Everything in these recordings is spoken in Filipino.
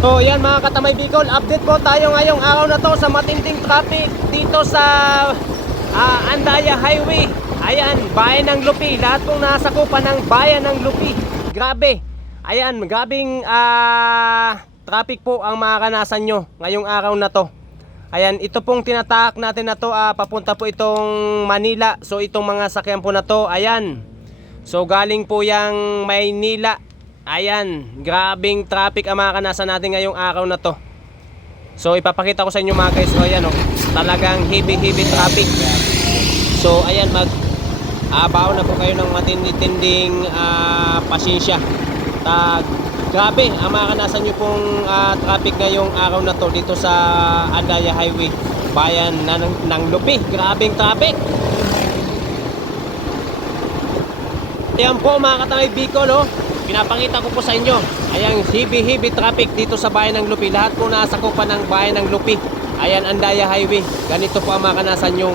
So yan mga katamay Bicol, update po tayo ngayong araw na to sa matinding traffic dito sa ah, Andaya Highway. Ayan, bayan ng Lupi. Lahat pong nasakupan ng bayan ng Lupi. Grabe. Ayan, grabing ah, traffic po ang makakanasan nyo ngayong araw na to. Ayan, ito pong tinatahak natin na to, ah, papunta po itong Manila. So itong mga sakyan po na to, ayan. So galing po yang Maynila. Ayan, grabing traffic ang makakanasan natin ngayong araw na to. So ipapakita ko sa inyo mga guys, so ayan oh, talagang heavy heavy traffic. So ayan mag abaw na po kayo ng matinding uh, pasensya. Tag grabe ang makakanasan nyo pong ah, traffic ngayong araw na to dito sa Andaya Highway bayan na, ng, ng Lupi. Grabing traffic. Ayan po mga katamay Bicol oh. Pinapakita ko po sa inyo. Ayan heavy heavy traffic dito sa bayan ng Lupi. Lahat po nasakupan ng bayan ng Lupi. Ayan Andaya Highway. Ganito po ang makanasan yung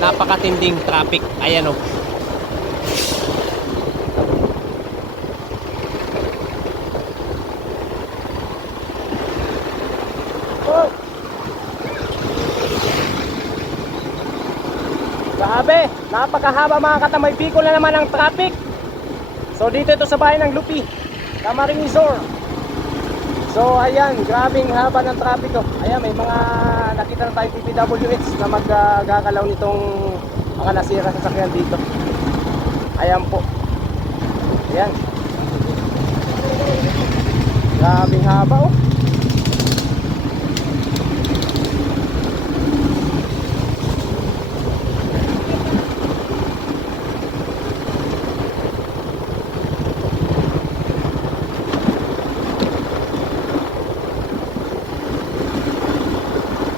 napakatinding traffic. Ayan oh. Oh. Grabe, napakahaba mga katamay Bicol na naman ang traffic. So dito ito sa bayan ng Lupi, Camarines Resort. So ayan, grabing haba ng traffic oh. Ayan, may mga nakita na tayo PPWH na magagalaw nitong mga nasira sa sakyan dito. Ayan po. Ayan. Grabing haba oh.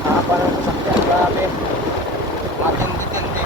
Haba ng sasakyan, grabe. Matindi-tindi.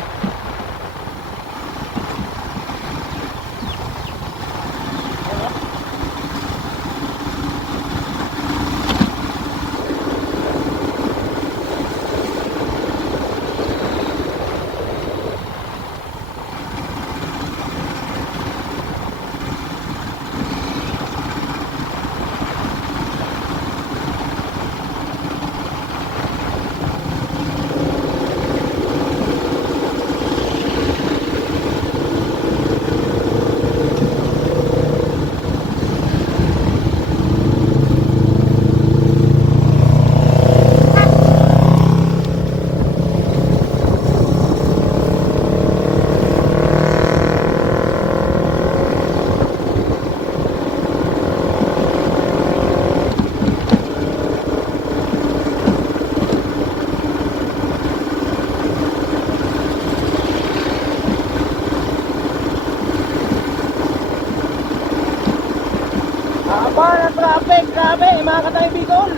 Ng traffic, grabe, mga katay Bicol.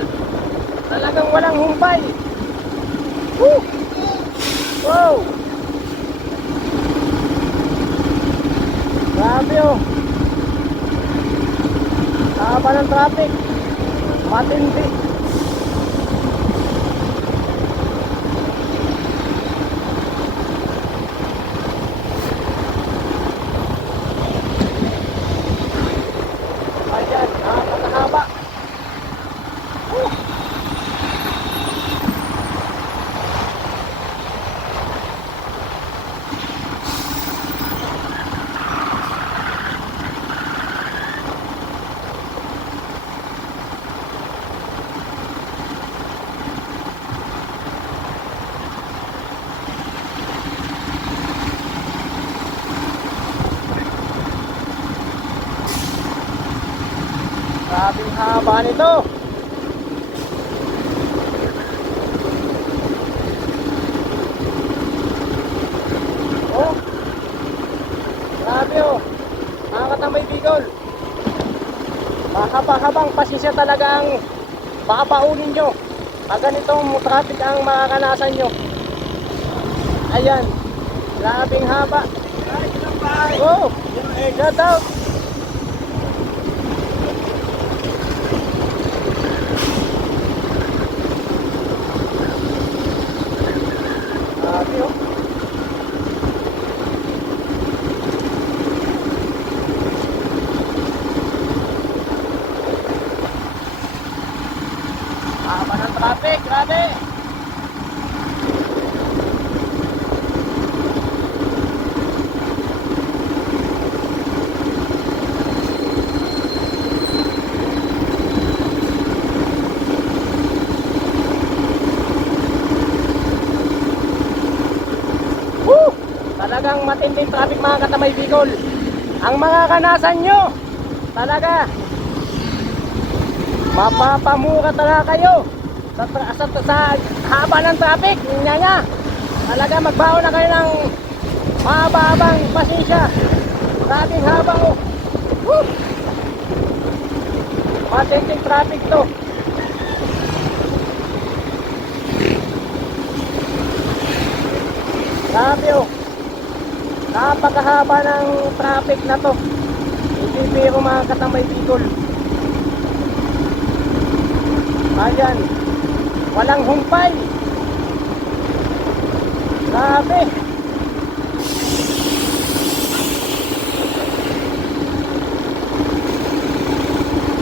Talagang walang humpay. Woo! Wow! Grabe oh. Haba ng traffic. Matindi. Ayan, napakahaba. Woo! Grabing haba nito. Oh. Grabe oh. Mga katambay Bicol. Mahaba-habang pasensya talaga ang papaunin nyo. Pag ganitong traffic ang makakanasan nyo. Ayan. Grabing haba. Oh. Shout out. Grabe oh. ng traffic, grabe. Woo! Talagang matinding traffic mga katamay Bicol. Ang mga kanasan nyo, talaga, mapapamura talaga kayo sa, sa, sa haba ng traffic. Nya nya. Talaga magbaon na kayo ng mahaba-habang pasensya. Grabing haba oh. Woo! Matinding traffic to. Grabe oh. Napakahaba ng traffic na to. Hindi biro mga katamay Bicol. Ayan. Walang humpay. Grabe.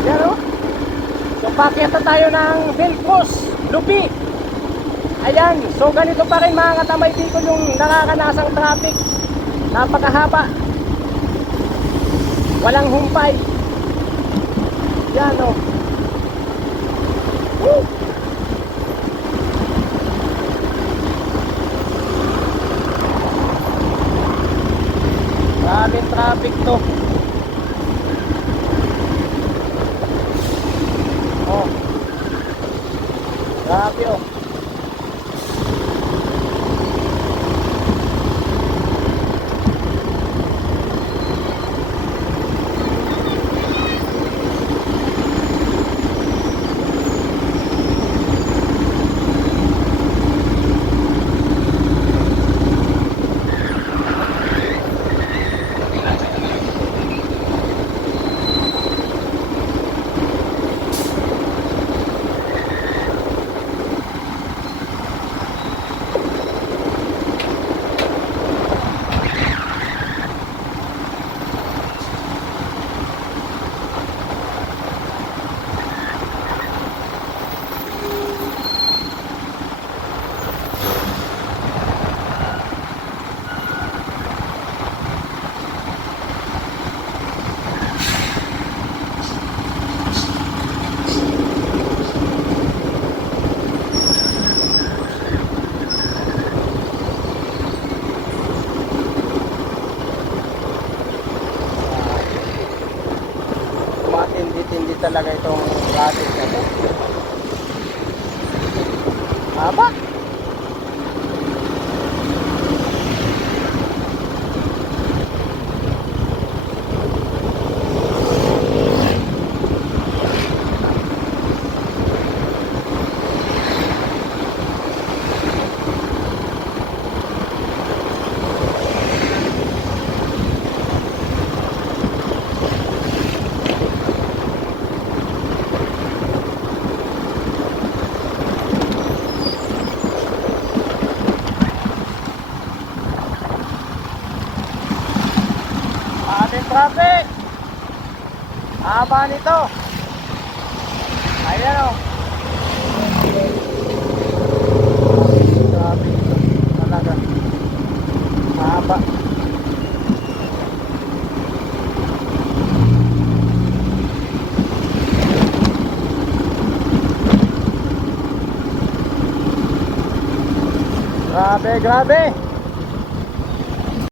Yan oh. So pakyata tayo ng Vilcos, Lupi. Ayan, so ganito pa rin mga katamay Bicol yung nakakanasang traffic. Napakahaba. Walang humpay. Yan o. Woo! Grabe traffic to. Oh. Grabe oh. matindi-tindi talaga itong traffic na to. Haba. Traffic. Haba nito. Ayan o. Grabe. Talaga. Haba. Grabe, grabe.